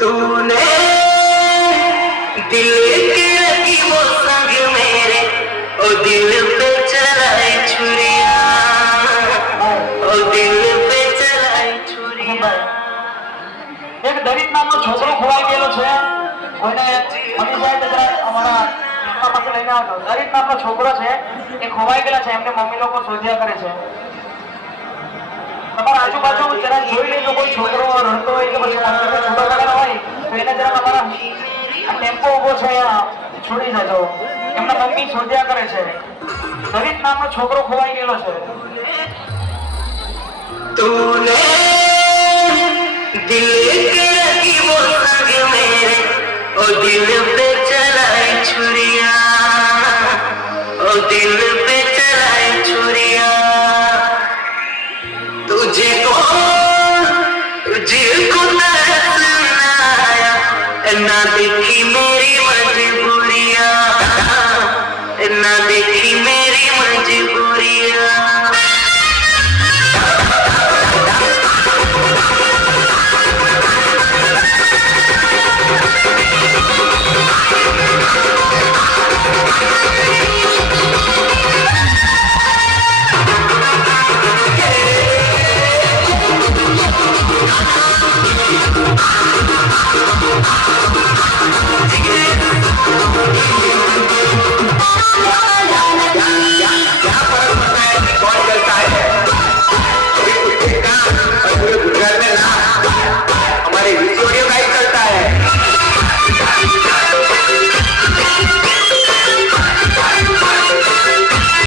तूने दिल के लगी वो संग मेरे, ओ दिल पे चलाई छुरिया, ओ दिल पे चलाई छुरिया। એક દલિત નામનો છોકરો ખોવાઈ ગયેલો છે. કોઈને મની જાય તો જરા અમારા એમના પાસે લઈને આવજો. દલિત નામનો છોકરો છે એ ખોવાઈ ગયેલા છે. એમને મમ્મી લોકો શોધ્યા કરે છે. તમારા આજુબાજુ જરા જોઈ લેજો કોઈ છોકરો રડતો હોય કે પછી છોકરો કાઢેલો હોય તો એને જરા તમારા આ ટેમ્પો ઉભો છે છોડી જજો. એમના મમ્મી શોધ્યા કરે છે. દલિત નામનો છોકરો ખોવાઈ ગયેલો છે. तूने दिल के लगी वो संग मेरे, ओ दिल पे चलाई छुरिया, ओ दिल पे चलाई छुरिया। तुझे को तरस ना आया, ना